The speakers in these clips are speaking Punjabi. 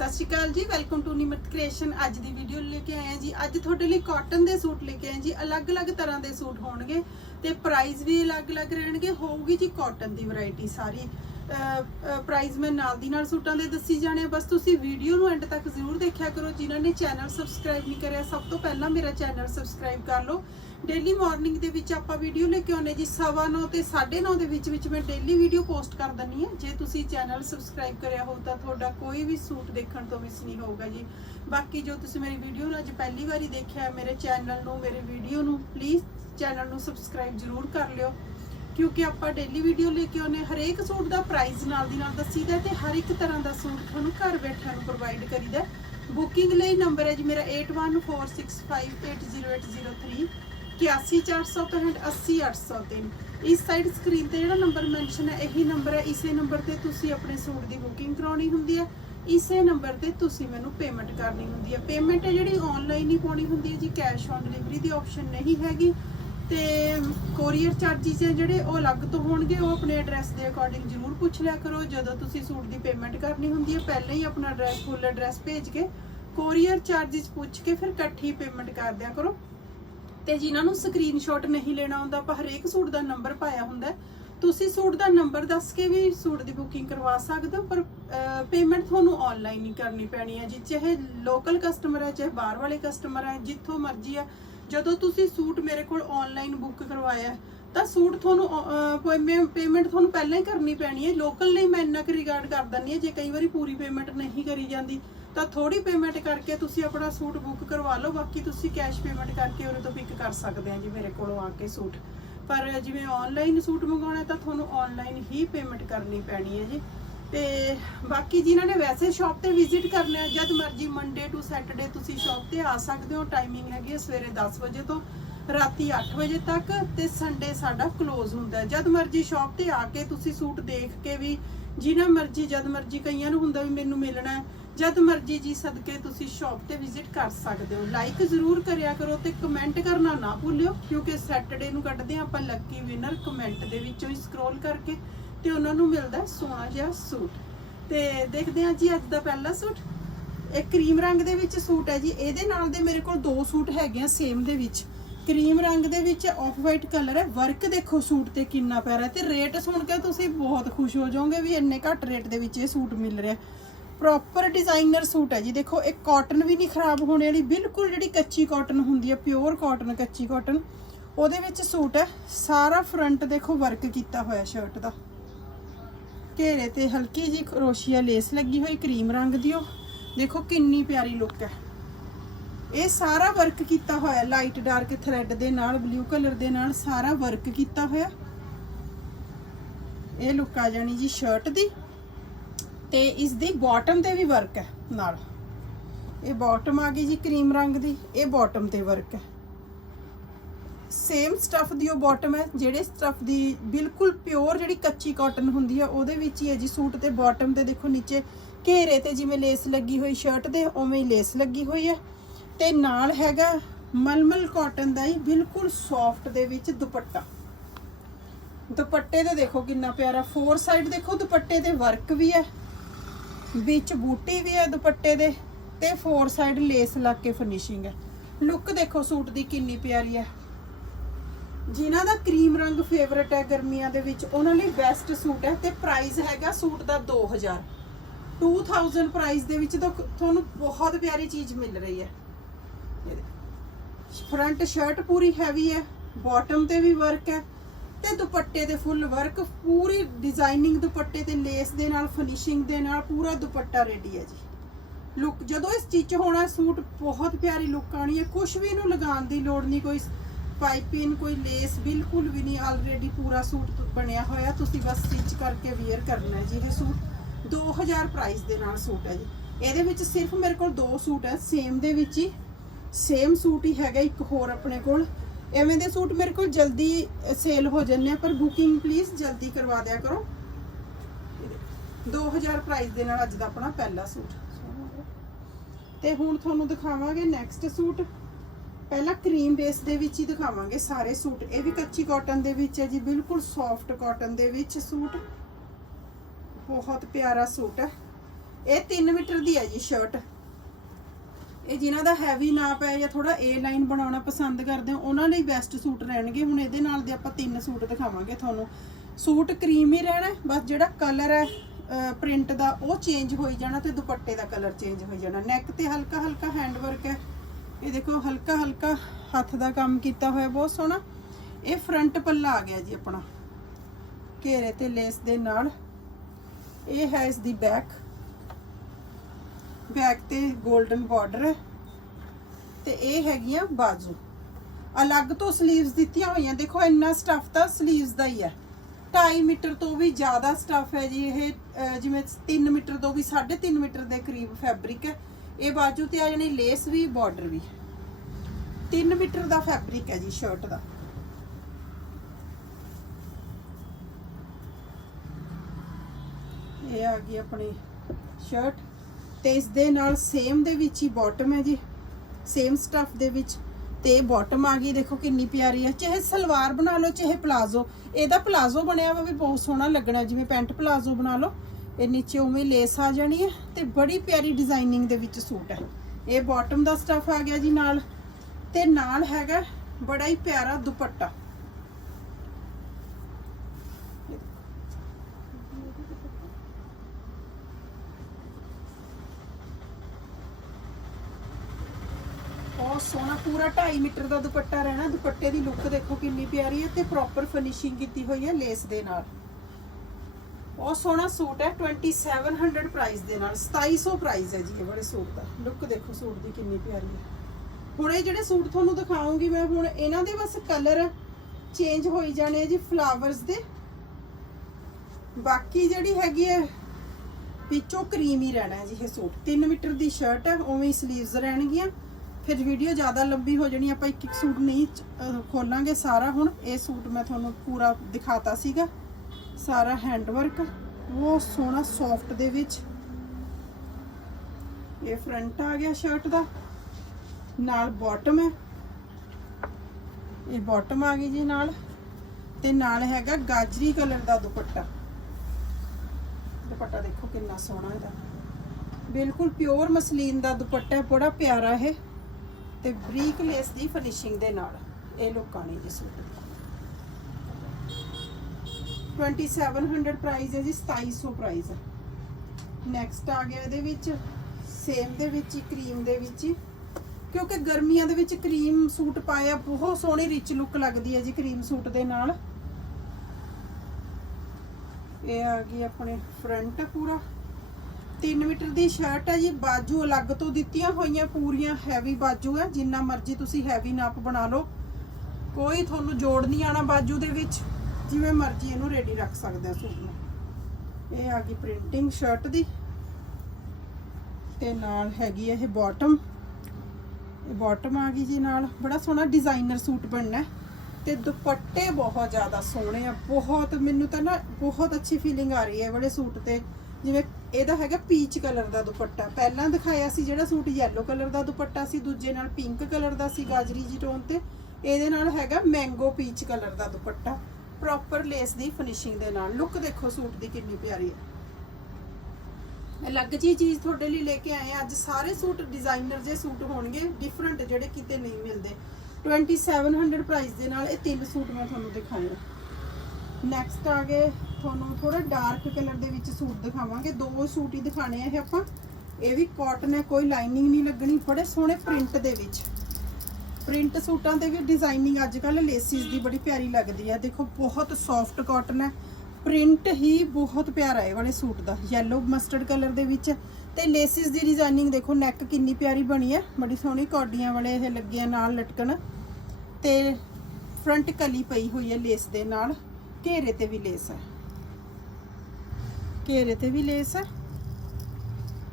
ਸਤਿ ਸ਼੍ਰੀ ਅਕਾਲ ਜੀ ਵੈਲਕਮ ਟੂ ਨਿਮਤ ਕ੍ਰੀਏਸ਼ਨ ਅੱਜ ਦੀ ਵੀਡੀਓ ਲੈ ਕੇ ਆਏ ਹਾਂ ਜੀ। ਅੱਜ ਤੁਹਾਡੇ ਲਈ ਕਾਟਨ ਦੇ ਸੂਟ ਲੈ ਕੇ ਆਏ ਜੀ। ਅਲੱਗ-ਅਲੱਗ ਤਰ੍ਹਾਂ ਦੇ ਸੂਟ ਹੋਣਗੇ ਤੇ ਪ੍ਰਾਈਸ ਵੀ ਅਲੱਗ-ਅਲੱਗ ਰਹਿਣਗੇ। ਹੋਊਗੀ ਜੀ ਕਾਟਨ ਦੀ ਵੈਰਾਈਟੀ ਸਾਰੀ। ਪ੍ਰਾਈਜ਼ ਮੈਂ ਨਾਲ ਦੀ ਨਾਲ ਸੂਟਾਂ ਦੇ ਦੱਸੀ ਜਾਣੇ ਆ। ਬਸ ਤੁਸੀਂ ਵੀਡੀਓ ਨੂੰ ਐਂਡ ਤੱਕ ਜ਼ਰੂਰ ਦੇਖਿਆ ਕਰੋ, ਜਿਨ੍ਹਾਂ ਨੇ ਚੈਨਲ ਸਬਸਕ੍ਰਾਈਬ ਨਹੀਂ ਕਰਿਆ, ਸਭ ਤੋਂ ਪਹਿਲਾਂ ਮੇਰਾ ਚੈਨਲ ਸਬਸਕ੍ਰਾਈਬ ਕਰ ਲਓ। ਡੇਲੀ ਮਾਰਨਿੰਗ ਦੇ ਵਿੱਚ ਆਪਾਂ ਵੀਡੀਓ ਲੈ ਕੇ ਆਉਨੇ ਜੀ 9:30 ਤੇ 9:30 ਦੇ ਵਿੱਚ ਵਿੱਚ ਮੈਂ ਡੇਲੀ ਵੀਡੀਓ ਪੋਸਟ ਕਰ ਦਿੰਨੀ ਆ ਜੇ ਤੁਸੀਂ ਚੈਨਲ ਸਬਸਕ੍ਰਾਈਬ ਕਰਿਆ ਹੋ ਤਾਂ ਤੁਹਾਡਾ ਕੋਈ ਵੀ ਸੂਟ ਦੇਖਣ ਤੋਂ ਮਿਸ ਨਹੀਂ ਹੋਊਗਾ ਜੀ। ਬਾਕੀ ਜੋ ਤੁਸੀਂ ਮੇਰੀ ਵੀਡੀਓ ਨੂੰ ਅੱਜ ਪਹਿਲੀ ਵਾਰੀ ਦੇਖਿਆ, ਮੇਰੇ ਚੈਨਲ ਨੂੰ, ਮੇਰੇ ਵੀਡੀਓ ਨੂੰ ਪਲੀਜ਼ ਚੈਨਲ ਨੂੰ ਸਬਸਕ੍ਰਾਈਬ ਜ਼ਰੂਰ ਕਰ ਲਿਓ। ਕਿਉਂਕਿ ਆਪਾਂ ਡੇਲੀ ਵੀਡੀਓ ਲੈ ਕੇ ਆਉਨੇ ਹਰੇਕ ਸੂਟ ਦਾ ਪ੍ਰਾਈਸ ਨਾਲ ਦੀ ਨਾਲ ਦੱਸੀਦਾ ਤੇ ਹਰ ਇੱਕ ਤਰ੍ਹਾਂ ਦਾ ਸੂਟ ਤੁਹਾਨੂੰ ਘਰ ਬੈਠਿਆਂ ਨੂੰ ਪ੍ਰੋਵਾਈਡ ਕਰੀਦਾ ਬੁਕਿੰਗ ਲਈ ਨੰਬਰ ਹੈ ਜੀ ਮੇਰਾ 8146580803 8146580803 ਇਸ ਸਾਈਡ ਸਕਰੀਨ ਤੇ ਜਿਹੜਾ ਨੰਬਰ ਮੈਂਸ਼ਨ ਹੈ, ਇਹੀ ਨੰਬਰ ਹੈ। ਇਸੇ ਨੰਬਰ ਤੇ ਤੁਸੀਂ ਆਪਣੇ ਸੂਟ ਦੀ ਬੁਕਿੰਗ ਕਰਾਉਣੀ ਹੁੰਦੀ ਹੈ। ਇਸੇ ਨੰਬਰ ਤੇ ਤੁਸੀਂ ਮੈਨੂੰ ਪੇਮੈਂਟ ਕਰਨੀ ਹੁੰਦੀ ਹੈ। ਪੇਮੈਂਟ ਹੈ ਜਿਹੜੀ ਆਨਲਾਈਨ ਹੀ ਪਾਉਣੀ ਹੁੰਦੀ ਹੈ ਜੀ ਕੈਸ਼ ਔਨ ਡਿਲੀਵਰੀ ਦੀ ਆਪਸ਼ਨ ਨਹੀਂ ਹੈਗੀ। ਤੇ ਕੋਰੀਅਰ ਚਾਰਜਸ ਜਿਹੜੇ ਉਹ ਅਲੱਗ ਤੋਂ ਹੋਣਗੇ, ਉਹ ਆਪਣੇ ਐਡਰੈਸ ਦੇ ਅਕੋਰਡਿੰਗ ਜ਼ਰੂਰ ਪੁੱਛ ਲਿਆ ਕਰੋ। ਜਦੋਂ ਤੁਸੀਂ ਸੂਟ ਦੀ ਪੇਮੈਂਟ ਕਰਨੀ ਹੁੰਦੀ ਹੈ, ਪਹਿਲਾਂ ਹੀ ਆਪਣਾ ਐਡਰੈਸ ਫੁੱਲ ਐਡਰੈਸ ਭੇਜ ਕੇ ਕੋਰੀਅਰ ਚਾਰਜਸ ਪੁੱਛ ਕੇ ਫਿਰ ਇਕੱਠੀ ਪੇਮੈਂਟ ਕਰ ਦਿਆ ਕਰੋ। ਤੇ ਜਿਨ੍ਹਾਂ ਨੂੰ ਸਕਰੀਨਸ਼ਾਟ ਨਹੀਂ ਲੈਣਾ ਹੁੰਦਾ ਆਪਾਂ ਹਰੇਕ ਸੂਟ ਦਾ ਨੰਬਰ ਪਾਇਆ ਹੁੰਦਾ ਤੁਸੀਂ ਸੂਟ ਦਾ ਨੰਬਰ ਦੱਸ ਕੇ ਵੀ ਸੂਟ ਦੀ ਬੁਕਿੰਗ ਕਰਵਾ ਸਕਦੇ ਹੋ, ਪਰ ਪੇਮੈਂਟ ਤੁਹਾਨੂੰ ਆਨਲਾਈਨ ਹੀ ਕਰਨੀ ਪੈਣੀ ਹੈ। ਜੀ, ਚਾਹੇ ਲੋਕਲ ਕਸਟਮਰ ਹੈ, ਚਾਹੇ ਬਾਹਰ ਵਾਲੇ ਕਸਟਮਰ ਹੈ, ਜਿੱਥੋਂ ਮਰਜ਼ੀ ਹੈ ਜਦੋਂ ਤੁਸੀਂ ਸੂਟ ਮੇਰੇ ਕੋਲ ਆਨਲਾਈਨ ਬੁੱਕ ਕਰਵਾਇਆ ਤਾਂ ਸੂਟ ਤੁਹਾਨੂੰ ਪੇਮੈਂਟ ਤੁਹਾਨੂੰ ਪਹਿਲਾਂ ਹੀ ਕਰਨੀ ਪੈਣੀ ਹੈ। ਲੋਕਲ ਲਈ ਮੈਂ ਇੰਨਾ ਕੁ ਰਿਗਾਰਡ ਕਰ ਦਿੰਦੀ ਹਾਂ, ਜੇ ਕਈ ਵਾਰੀ ਪੂਰੀ ਪੇਮੈਂਟ ਨਹੀਂ ਕਰੀ ਜਾਂਦੀ, ਤਾਂ ਥੋੜੀ ਪੇਮੈਂਟ ਕਰਕੇ ਤੁਸੀਂ ਆਪਣਾ ਸੂਟ ਬੁੱਕ ਕਰਵਾ ਲਓ। ਬਾਕੀ ਤੁਸੀਂ ਕੈਸ਼ ਪੇਮੈਂਟ ਕਰਕੇ ਉਹਦੇ ਤੋਂ ਪਿਕ ਕਰ ਸਕਦੇ ਆ ਜੀ, ਮੇਰੇ ਕੋਲੋਂ ਆ ਕੇ ਸੂਟ। ਪਰ ਜਿਵੇਂ ਆਨਲਾਈਨ ਸੂਟ ਮੰਗਾਉਣਾ ਤਾਂ ਤੁਹਾਨੂੰ ਆਨਲਾਈਨ ਹੀ ਪੇਮੈਂਟ ਕਰਨੀ ਪੈਣੀ ਹੈ ਜੀ। ਤੇ ਬਾਕੀ ਜਿਨ੍ਹਾਂ ਨੇ ਵੈਸੇ ਸ਼ਾਪ ਤੇ ਵਿਜ਼ਿਟ ਕਰਨਾ ਹੈ, ਜਦ ਮਰਜ਼ੀ ਮੰਡੇ ਟੂ ਸੈਟਰਡੇ ਤੁਸੀਂ ਸ਼ਾਪ ਤੇ ਆ ਸਕਦੇ ਹੋ। ਟਾਈਮਿੰਗ ਹੈਗੀ ਹੈ ਸਵੇਰੇ 10 ਵਜੇ ਤੋਂ ਰਾਤੀ 8 ਵਜੇ ਤੱਕ ਤੇ ਸੰਡੇ ਸਾਡਾ ਕਲੋਜ਼ ਹੁੰਦਾ ਜਦ ਮਰਜ਼ੀ ਸ਼ਾਪ ਤੇ ਆ ਕੇ ਤੁਸੀਂ ਸੂਟ ਦੇਖ ਕੇ ਵੀ, ਜਿਨ੍ਹਾਂ ਮਰਜ਼ੀ, ਜਦ ਮਰਜ਼ੀ ਕਈਆਂ ਨੂੰ ਹੁੰਦਾ ਵੀ ਮੈਨੂੰ ਮਿਲਣਾ ਹੈ, ਜਦ ਮਰਜ਼ੀ ਜੀ ਸਦਕੇ ਤੁਸੀਂ ਸ਼ਾਪ ਤੇ ਵਿਜ਼ਿਟ ਕਰ ਸਕਦੇ ਹੋ। ਲਾਈਕ ਜ਼ਰੂਰ ਕਰਿਆ ਕਰੋ ਤੇ ਕਮੈਂਟ ਕਰਨਾ ਨਾ ਭੁੱਲਿਓ, ਕਿਉਂਕਿ ਸੈਟਰਡੇ ਨੂੰ ਕੱਢਦੇ ਹਾਂ, ਆਪਾਂ ਲੱਕੀ ਵਿਨਰ ਕਮੈਂਟ ਦੇ ਵਿੱਚੋਂ ਹੀ ਸਕਰੋਲ ਕਰਕੇ ਤੇ ਉਹਨਾਂ ਨੂੰ ਮਿਲਦਾ ਹੈ ਸੋਹਣਾ ਜਿਹਾ ਸੂਟ। ਤੇ ਦੇਖਦੇ ਹਾਂ ਜੀ ਅੱਜ ਦਾ ਪਹਿਲਾ ਸੂਟ। ਇਹ ਕਰੀਮ ਰੰਗ ਦੇ ਵਿੱਚ ਸੂਟ ਹੈ ਜੀ। ਇਹਦੇ ਨਾਲ ਦੇ ਮੇਰੇ ਕੋਲ ਦੋ ਸੂਟ ਹੈਗੇ ਆ ਸੇਮ ਦੇ ਵਿੱਚ। ਕਰੀਮ ਰੰਗ ਦੇ ਵਿੱਚ ਆਫ ਵਾਈਟ ਕਲਰ ਹੈ। ਵਰਕ ਦੇਖੋ ਸੂਟ ਤੇ ਕਿੰਨਾ ਪਿਆਰਾ ਹੈ। ਤੇ ਰੇਟ ਸੁਣ ਕੇ ਤੁਸੀਂ ਬਹੁਤ ਖੁਸ਼ ਹੋ ਜਾਓਗੇ ਵੀ ਇੰਨੇ ਘੱਟ ਰੇਟ ਦੇ ਵਿੱਚ ਇਹ ਸੂਟ ਮਿਲ ਰਿਹਾ ਪ੍ਰੋਪਰ ਡਿਜ਼ਾਈਨਰ ਸੂਟ ਹੈ ਜੀ। ਦੇਖੋ, ਇਹ ਕਾਟਨ ਵੀ ਨਹੀਂ ਖਰਾਬ ਹੋਣੇ ਵਾਲੀ। ਬਿਲਕੁਲ ਜਿਹੜੀ ਕੱਚੀ ਕਾਟਨ ਹੁੰਦੀ ਹੈ ਪਿਓਰ ਕਾਟਨ ਕੱਚੀ ਕਾਟਨ ਉਹਦੇ ਵਿੱਚ ਸੂਟ ਹੈ। ਸਾਰਾ ਫਰੰਟ ਦੇਖੋ ਵਰਕ ਕੀਤਾ ਹੋਇਆ ਸ਼ਰਟ ਦਾ। ਘੇਰੇ ਤੇ ਹਲਕੀ ਜੀ ਕਰੋਸ਼ੀਆ ਲੇਸ ਲੱਗੀ ਹੋਈ ਕਰੀਮ ਰੰਗ ਦੀ ਉਹ ਦੇਖੋ ਕਿੰਨੀ ਪਿਆਰੀ ਲੁੱਕ ਹੈ। ਇਹ ਸਾਰਾ ਵਰਕ ਕੀਤਾ ਹੋਇਆ ਲਾਈਟ ਡਾਰਕ ਥਰੈਡ ਦੇ ਨਾਲ ਬਲੂ ਕਲਰ ਦੇ ਨਾਲ ਸਾਰਾ ਵਰਕ ਕੀਤਾ ਹੋਇਆ। ਇਹ ਲੁੱਕ ਆ ਜਾਣੀ ਜੀ ਸ਼ਰਟ ਦੀ ਤੇ ਇਸ ਦੀ ਬਾਟਮ ਤੇ ਵੀ ਵਰਕ ਹੈ ਨਾਲ। ਇਹ ਬਾਟਮ ਆ ਗਈ ਜੀ ਕਰੀਮ ਰੰਗ ਦੀ, ਇਹ ਬਾਟਮ ਤੇ ਵਰਕ ਹੈ। ਸੇਮ ਸਟਫ ਦੀ ਉਹ ਬਾਟਮ ਹੈ, ਜਿਹੜੇ ਸਟਫ ਦੀ ਬਿਲਕੁਲ ਪਿਓਰ ਜਿਹੜੀ ਕੱਚੀ ਕਾਟਨ ਹੁੰਦੀ ਹੈ, ਉਹਦੇ ਵਿੱਚ ਹੀ ਹੈ ਜੀ ਸੂਟ ਤੇ ਬਾਟਮ ਤੇ ਦੇਖੋ ਨੀਚੇ ਘੇਰੇ ਤੇ ਜਿਵੇਂ ਲੇਸ ਲੱਗੀ ਹੋਈ ਸ਼ਰਟ ਦੇ, ਉਵੇਂ ਹੀ ਲੇਸ ਲੱਗੀ ਹੋਈ ਹੈ। ਤੇ ਨਾਲ ਹੈਗਾ ਮਲਮਲ ਕਾਟਨ ਦਾ ਹੀ ਬਿਲਕੁਲ ਸੌਫਟ ਦੇ ਵਿੱਚ ਦੁਪੱਟਾ। ਦੁਪੱਟੇ ਤੇ ਦੇਖੋ ਕਿੰਨਾ ਪਿਆਰਾ ਫੋਰ ਸਾਈਡ ਦੇਖੋ ਦੁਪੱਟੇ ਤੇ ਵਰਕ ਵੀ ਹੈ, ਵਿੱਚ ਬੂਟੀ ਵੀ ਹੈ ਦੁਪੱਟੇ ਦੇ, ਤੇ ਫੋਰ ਸਾਈਡ ਲੇਸ ਲੱਗ ਕੇ ਫਿਨਿਸ਼ਿੰਗ ਹੈ। ਲੁੱਕ ਦੇਖੋ ਸੂਟ ਦੀ ਕਿੰਨੀ ਪਿਆਰੀ ਹੈ। ਜਿਨ੍ਹਾਂ ਦਾ ਕਰੀਮ ਰੰਗ ਫੇਵਰਟ ਹੈ ਗਰਮੀਆਂ ਦੇ ਵਿੱਚ, ਉਹਨਾਂ ਲਈ ਬੈਸਟ ਸੂਟ ਹੈ ਤੇ ਪ੍ਰਾਈਸ ਹੈਗਾ ਸੂਟ ਦਾ 2000 2000 ਪ੍ਰਾਈਸ ਦੇ ਵਿੱਚ ਤਾਂ ਤੁਹਾਨੂੰ ਬਹੁਤ ਪਿਆਰੀ ਚੀਜ਼ ਮਿਲ ਰਹੀ ਹੈ। ਫਰੰਟ ਸ਼ਰਟ ਪੂਰੀ ਹੈਵੀ ਹੈ ਬਾਟਮ ਤੇ ਵੀ ਵਰਕ ਹੈ ਤੇ ਦੁਪੱਟੇ ਤੇ ਫੁੱਲ ਵਰਕ ਪੂਰੀ ਡਿਜ਼ਾਈਨਿੰਗ ਦੁਪੱਟੇ ਤੇ ਲੇਸ ਦੇ ਨਾਲ ਫਿਨਿਸ਼ਿੰਗ ਦੇ ਨਾਲ, ਪੂਰਾ ਦੁਪੱਟਾ ਰੈਡੀ ਹੈ ਜੀ। ਲੁੱਕ ਜਦੋਂ ਇਹ ਸਟਿਚ ਹੋਣਾ, ਸੂਟ ਬਹੁਤ ਪਿਆਰੀ ਲੁੱਕ ਆਣੀ ਹੈ ਕੁਝ ਵੀ ਇਹਨੂੰ ਲਗਾਉਣ ਦੀ ਲੋੜ ਨਹੀਂ, ਕੋਈ ਪਾਈਪਿੰਗ ਕੋਈ ਲੇਸ ਬਿਲਕੁਲ ਵੀ ਨਹੀਂ ਆਲਰੇਡੀ ਪੂਰਾ ਸੂਟ ਬਣਿਆ ਹੋਇਆ। ਤੁਸੀਂ ਬਸ ਸਟਿਚ ਕਰਕੇ ਵੇਅਰ ਕਰਨਾ ਹੈ ਜੀ ਇਹ ਸੂਟ। 2000 ਪ੍ਰਾਈਸ ਦੇ ਨਾਲ ਸੂਟ ਹੈ ਜੀ। ਇਹਦੇ ਵਿੱਚ ਸਿਰਫ ਮੇਰੇ ਕੋਲ ਦੋ ਸੂਟ ਹੈ। ਸੇਮ ਦੇ ਵਿੱਚ ਹੀ ਸੇਮ ਸੂਟ ਹੀ ਹੈਗਾ ਇੱਕ ਹੋਰ ਆਪਣੇ ਕੋਲ। ਐਵੇਂ ਦੇ ਸੂਟ ਮੇਰੇ ਕੋਲ ਜਲਦੀ ਸੇਲ ਹੋ ਜੰਨੇ ਆ, ਪਰ ਬੁਕਿੰਗ ਪਲੀਜ਼ ਜਲਦੀ ਕਰਵਾ ਦਿਆ ਕਰੋ। 2000 ਪ੍ਰਾਈਸ ਦੇ ਨਾਲ ਅੱਜ ਦਾ ਆਪਣਾ ਪਹਿਲਾ ਸੂਟ। ਤੇ ਹੁਣ ਤੁਹਾਨੂੰ ਦਿਖਾਵਾਂਗੇ ਨੈਕਸਟ ਸੂਟ। ਪਹਿਲਾਂ ਕਰੀਮ ਬੇਸ ਦੇ ਵਿੱਚ ਹੀ ਦਿਖਾਵਾਂਗੇ ਸਾਰੇ ਸੂਟ। ਇਹ ਵੀ ਕੱਚੀ ਕਾਟਨ ਦੇ ਵਿੱਚ ਹੈ ਜੀ, ਬਿਲਕੁਲ ਸੌਫਟ ਕਾਟਨ ਦੇ ਵਿੱਚ ਸੂਟ। ਬਹੁਤ ਪਿਆਰਾ ਸੂਟ ਹੈ। ਇਹ 3 ਮੀਟਰ ਦੀ ਹੈ ਜੀ ਸ਼ਰਟ ਇਹ ਜਿਨ੍ਹਾਂ ਦਾ ਹੈਵੀ ਨਾਪ ਹੈ ਜਾਂ ਥੋੜਾ ਏ ਲਾਈਨ ਬਣਾਉਣਾ ਪਸੰਦ ਕਰਦੇ ਹੋ, ਉਹਨਾਂ ਲਈ ਬੈਸਟ ਸੂਟ ਰਹਿਣਗੇ। ਹੁਣ ਇਹਦੇ ਨਾਲ ਦੇ ਆਪਾਂ ਤਿੰਨ ਸੂਟ ਦਿਖਾਵਾਂਗੇ ਤੁਹਾਨੂੰ। ਸੂਟ ਕਰੀਮ ਹੀ ਰਹਿਣਾ ਬਸ ਜਿਹੜਾ ਕਲਰ ਹੈ ਪ੍ਰਿੰਟ ਦਾ ਉਹ ਚੇਂਜ ਹੋਈ ਜਾਣਾ ਤੇ ਦੁਪੱਟੇ ਦਾ ਕਲਰ ਚੇਂਜ ਹੋਈ ਜਾਣਾ। ਨੈਕ ਤੇ ਹਲਕਾ ਹਲਕਾ ਹੈਂਡ ਵਰਕ ਹੈ। ਇਹ ਦੇਖੋ ਹਲਕਾ ਹਲਕਾ ਹੱਥ ਦਾ ਕੰਮ ਕੀਤਾ ਹੋਇਆ, ਬਹੁਤ ਸੋਹਣਾ। ਇਹ ਫਰੰਟ ਪੱਲਾ ਆ ਗਿਆ ਜੀ ਆਪਣਾ, ਘੇਰੇ ਤੇ ਲੇਸ ਦੇ ਨਾਲ। ਇਹ ਹੈ ਇਸ ਦੀ ਬੈਕ ਬੈਕ ਤੇ 골ਡਨ ਬਾਰਡਰ ਹੈ ਤੇ ਇਹ ਹੈਗੀਆਂ ਬਾਜੂ। ਅਲੱਗ ਤੋਂ 슬ੀਵਸ ਦਿੱਤੀਆਂ ਹੋਈਆਂ, ਦੇਖੋ ਇੰਨਾ ਸਟਫ ਤਾਂ 슬ੀਵਸ ਦਾ ਹੀ ਹੈ। 2.5 ਮੀਟਰ ਤੋਂ ਵੀ ਜ਼ਿਆਦਾ ਸਟਫ ਹੈ ਜੀ, ਇਹ ਜਿਵੇਂ 3 ਮੀਟਰ ਤੋਂ ਵੀ 3.5 ਮੀਟਰ ਦੇ ਕਰੀਬ ਫੈਬਰਿਕ ਹੈ। ਇਹ ਬਾਜੂ ਤੇ ਆ ਜਾਣੀ ਲੇਸ ਵੀ ਬਾਰਡਰ ਵੀ। 3 ਮੀਟਰ ਦਾ ਫੈਬਰਿਕ ਹੈ ਜੀ ਸ਼ਰਟ ਦਾ। ਇਹ ਆ ਗਈ ਆਪਣੀ ਸ਼ਰਟ ਤੇ ਇਸ ਦੇ ਨਾਲ ਸੇਮ ਦੇ ਵਿੱਚ ਹੀ ਬਾਟਮ ਹੈ ਜੀ। ਸੇਮ ਸਟਫ ਦੇ ਵਿੱਚ। ਤੇ ਬਾਟਮ ਆ ਗਈ, ਦੇਖੋ ਕਿੰਨੀ ਪਿਆਰੀ ਹੈ। ਚਾਹੇ ਸਲਵਾਰ ਬਣਾ ਲਓ, ਚਾਹੇ ਪਲਾਜ਼ੋ ਇਹਦਾ ਪਲਾਜ਼ੋ ਬਣਿਆ ਵਾ ਵੀ ਬਹੁਤ ਸੋਹਣਾ ਲੱਗਣਾ, ਜਿਵੇਂ ਪੈਂਟ ਪਲਾਜ਼ੋ ਬਣਾ ਲਓ। ਇਹ ਨੀਚੇ ਉਵੇਂ ਲੇਸ ਆ ਜਾਣੀ ਹੈ ਤੇ ਬੜੀ ਪਿਆਰੀ ਡਿਜ਼ਾਈਨਿੰਗ ਦੇ ਵਿੱਚ ਸੂਟ ਹੈ। ਇਹ ਬਾਟਮ ਦਾ ਸਟਫ ਆ ਗਿਆ ਜੀ ਨਾਲ ਤੇ ਨਾਲ ਹੈਗਾ ਬੜਾ ਹੀ ਪਿਆਰਾ ਦੁਪੱਟਾ। ਬਹੁਤ ਸੋਹਣਾ ਪੂਰਾ 2.5 ਮੀਟਰ ਦਾ ਦੁਪੱਟਾ ਰਹਿਣਾ, ਦੁਪੱਟੇ ਦੀ ਲੁੱਕ ਦੇਖੋ ਕਿੰਨੀ ਪਿਆਰੀ ਹੈ ਤੇ ਪ੍ਰੋਪਰ ਫਿਨਿਸ਼ਿੰਗ ਕੀਤੀ ਹੋਈ ਹੈ ਲੇਸ ਦੇ ਨਾਲ। ਬਹੁਤ ਸੋਹਣਾ ਸੂਟ ਹੈ 2700 ਪ੍ਰਾਈਸ ਦੇ ਨਾਲ 2700 ਪ੍ਰਾਈਸ ਹੈ ਜੀ ਇਹ ਵਾਲੇ ਸੂਟ ਦਾ। ਲੁੱਕ ਦੇਖੋ ਸੂਟ ਦੀ ਕਿੰਨੀ ਪਿਆਰੀ ਹੈ। ਹੁਣ ਇਹ ਜਿਹੜੇ ਸੂਟ ਤੁਹਾਨੂੰ ਦਿਖਾਉਂਗੀ ਮੈਂ, ਹੁਣ ਇਹਨਾਂ ਦੇ ਬਸ ਕਲਰ ਚੇਂਜ ਹੋਈ ਜਾਣੇ ਆ ਜੀ ਫਲਾਵਰਸ ਦੇ। ਬਾਕੀ ਜਿਹੜੀ ਹੈਗੀ ਹੈ, ਵਿੱਚੋਂ ਕਰੀਮ ਹੀ ਰਹਿਣਾ ਜੀ ਇਹ ਸੂਟ। 3 ਮੀਟਰ ਦੀ ਸ਼ਰਟ ਹੈ, ਉਵੇਂ ਹੀ 슬ੀਵਸ ਰਹਿਣਗੀਆਂ। ਫਿਰ ਵੀਡੀਓ ਜ਼ਿਆਦਾ ਲੰਬੀ ਹੋ ਜਾਣੀ, ਆਪਾਂ ਇੱਕ ਇੱਕ ਸੂਟ ਨਹੀਂ ਖੋਲਾਂਗੇ ਸਾਰਾ ਹੁਣ। ਇਹ ਸੂਟ ਮੈਂ ਤੁਹਾਨੂੰ ਪੂਰਾ ਦਿਖਾਤਾ ਸੀਗਾ। ਸਾਰਾ ਹੈਂਡ ਵਰਕ ਬਹੁਤ ਸੋਹਣਾ ਸੌਫਟ ਦੇ ਵਿੱਚ। ਇਹ ਫਰੰਟ ਆ ਗਿਆ ਸ਼ਰਟ ਦਾ, ਨਾਲ ਬਾਟਮ ਹੈ। ਇਹ ਬਾਟਮ ਆ ਗਈ ਜੀ ਨਾਲ, ਤੇ ਨਾਲ ਹੈਗਾ ਗਾਜਰੀ ਕਲਰ ਦਾ ਦੁਪੱਟਾ। ਦੁਪੱਟਾ ਦੇਖੋ ਕਿੰਨਾ ਸੋਹਣਾ ਇਹਦਾ। ਬਿਲਕੁਲ ਪਿਓਰ ਮਸਲੀਨ ਦਾ ਦੁਪੱਟਾ ਬੜਾ ਪਿਆਰਾ ਹੈ ਤੇ ਬਰੀਕ ਲੇਸ ਦੀ ਫਿਨਿਸ਼ਿੰਗ ਦੇ ਨਾਲ, ਇਹ ਲੁੱਕ ਆਣੀ ਜੀ ਸੂਟ। ਦੀ 2700 ਪ੍ਰਾਈਸ ਹੈ ਜੀ 2700 ਪ੍ਰਾਈਸ ਹੈ। ਨੈਕਸਟ ਆ ਗਿਆ ਇਹਦੇ ਵਿੱਚ ਸੇਮ ਦੇ ਵਿੱਚ ਹੀ ਕਰੀਮ ਦੇ ਵਿੱਚ ਹੀ। ਕਿਉਂਕਿ ਗਰਮੀਆਂ ਦੇ ਵਿੱਚ ਕਰੀਮ ਸੂਟ ਪਾਇਆ, ਬਹੁਤ ਸੋਹਣੀ ਰਿਚ ਲੁੱਕ ਲੱਗਦੀ ਹੈ ਜੀ ਕਰੀਮ ਸੂਟ ਦੇ ਨਾਲ। ਇਹ ਆ ਗਈ ਆਪਣੇ ਫਰੰਟ ਪੂਰਾ। 3 ਮੀਟਰ ਦੀ ਸ਼ਰਟ ਹੈ ਜੀ, ਬਾਜੂ ਅਲੱਗ ਤੋਂ ਦਿੱਤੀਆਂ ਹੋਈਆਂ, ਪੂਰੀਆਂ ਹੈਵੀ ਬਾਜੂ ਹੈ। ਜਿੰਨਾ ਮਰਜ਼ੀ ਤੁਸੀਂ ਹੈਵੀ ਨਾਪ ਬਣਾ ਲਓ। ਕੋਈ ਤੁਹਾਨੂੰ ਜੋੜ ਨਹੀਂ ਆਣਾ ਬਾਜੂ ਦੇ ਵਿੱਚ। ਜਿਵੇਂ ਮਰਜ਼ੀ ਇਹਨੂੰ ਰੈਡੀ ਰੱਖ ਸਕਦੇ ਆ ਸੂਟ ਨੂੰ। ਇਹ ਆ ਗਈ ਪ੍ਰਿੰਟਿੰਗ ਸ਼ਰਟ ਦੀ। ਤੇ ਨਾਲ ਹੈਗੀ ਇਹ ਬਾਟਮ ਇਹ ਬਾਟਮ ਆ ਗਈ ਜੀ ਨਾਲ। ਬੜਾ ਸੋਹਣਾ ਡਿਜ਼ਾਈਨਰ ਸੂਟ ਬਣਨਾ ਹੈ। ਤੇ ਦੁਪੱਟੇ ਬਹੁਤ ਜ਼ਿਆਦਾ ਸੋਹਣੇ ਆ। ਬਹੁਤ, ਮੈਨੂੰ ਤਾਂ ਨਾ ਬਹੁਤ ਅੱਛੀ ਫੀਲਿੰਗ ਆ ਰਹੀ ਹੈ ਇਹ ਵਾਲੇ ਸੂਟ ਤੇ। ਜਿਵੇਂ ਇਹਦਾ ਹੈਗਾ ਪੀਚ ਕਲਰ ਦਾ ਦੁਪੱਟਾ। ਪਹਿਲਾਂ ਦਿਖਾਇਆ ਸੀ ਜਿਹੜਾ ਸੂਟ ਯੈਲੋ ਕਲਰ ਦਾ ਦੁਪੱਟਾ ਸੀ, ਦੂਜੇ ਨਾਲ ਪਿੰਕ ਕਲਰ ਦਾ ਸੀ ਗਾਜਰੀ ਜੀ ਟੋਨ ਤੇ। ਇਹਦੇ ਨਾਲ ਹੈਗਾ ਮੈਂਗੋ ਪੀਚ ਕਲਰ ਦਾ ਦੁਪੱਟਾ। ਪ੍ਰੋਪਰ ਲੇਸ ਦੀ ਫਿਨਿਸ਼ਿੰਗ ਦੇ ਨਾਲ। ਲੁੱਕ ਦੇਖੋ ਸੂਟ ਦੀ ਕਿੰਨੀ ਪਿਆਰੀ ਹੈ। ਅਲੱਗ ਜੀ ਚੀਜ਼ ਤੁਹਾਡੇ ਲਈ ਲੈ ਕੇ ਆਏ ਹਾਂ। ਅੱਜ ਸਾਰੇ ਸੂਟ ਡਿਜ਼ਾਈਨਰ ਦੇ ਸੂਟ ਹੋਣਗੇ ਡਿਫਰੈਂਟ ਜਿਹੜੇ ਕਿਤੇ ਨਹੀਂ ਮਿਲਦੇ। 2700 ਪ੍ਰਾਈਸ ਦੇ ਨਾਲ ਇਹ ਤਿੰਨ ਸੂਟ ਮੈਂ ਤੁਹਾਨੂੰ ਦਿਖਾਏ। ਨੈਕਸਟ ਆ ਗਏ, ਤੁਹਾਨੂੰ ਥੋੜਾ ਡਾਰਕ ਕਲਰ ਦੇ ਵਿੱਚ ਸੂਟ ਦਿਖਾਵਾਂਗੇ। ਦੋ ਸੂਟ ਹੀ ਦਿਖਾਣੇ ਆ ਇਹ ਆਪਾਂ। ਇਹ ਵੀ ਕਾਟਨ ਹੈ, ਕੋਈ ਲਾਈਨਿੰਗ ਨਹੀਂ ਲੱਗਣੀ। ਬੜੇ ਸੋਹਣੇ ਪ੍ਰਿੰਟ ਦੇ ਵਿੱਚ। ਪ੍ਰਿੰਟ ਸੂਟਾਂ ਤੇ ਵੀ ਡਿਜ਼ਾਈਨਿੰਗ ਅੱਜ ਕੱਲ ਲੇਸਿਸ ਦੀ ਬੜੀ ਪਿਆਰੀ ਲੱਗਦੀ ਹੈ। ਦੇਖੋ, ਬਹੁਤ ਸੌਫਟ ਕਾਟਨ ਹੈ। ਪ੍ਰਿੰਟ ਹੀ ਬਹੁਤ ਪਿਆਰਾ ਹੈ ਇਹ ਵਾਲੇ ਸੂਟ ਦਾ। ਯੈਲੋ ਮਸਟਰਡ ਕਲਰ ਦੇ ਵਿੱਚ ਤੇ ਲੇਸਿਸ ਦੀ ਡਿਜ਼ਾਈਨਿੰਗ ਦੇਖੋ ਨੈਕ ਕਿੰਨੀ ਪਿਆਰੀ ਬਣੀ ਹੈ। ਬੜੀ ਸੋਹਣੀ ਕੌਡੀਆਂ ਵਾਲੇ ਇਹ ਲੱਗੇ ਆ ਨਾਲ ਲਟਕਣ। ਤੇ ਫਰੰਟ ਕਲੀ ਪਈ ਹੋਈ ਹੈ ਲੇਸ ਦੇ ਨਾਲ। ਘੇਰੇ ਤੇ ਵੀ ਲੇਸ ਹੈ। ਘੇਰੇ ਤੇ ਵੀ ਲੇਸ ਹੈ।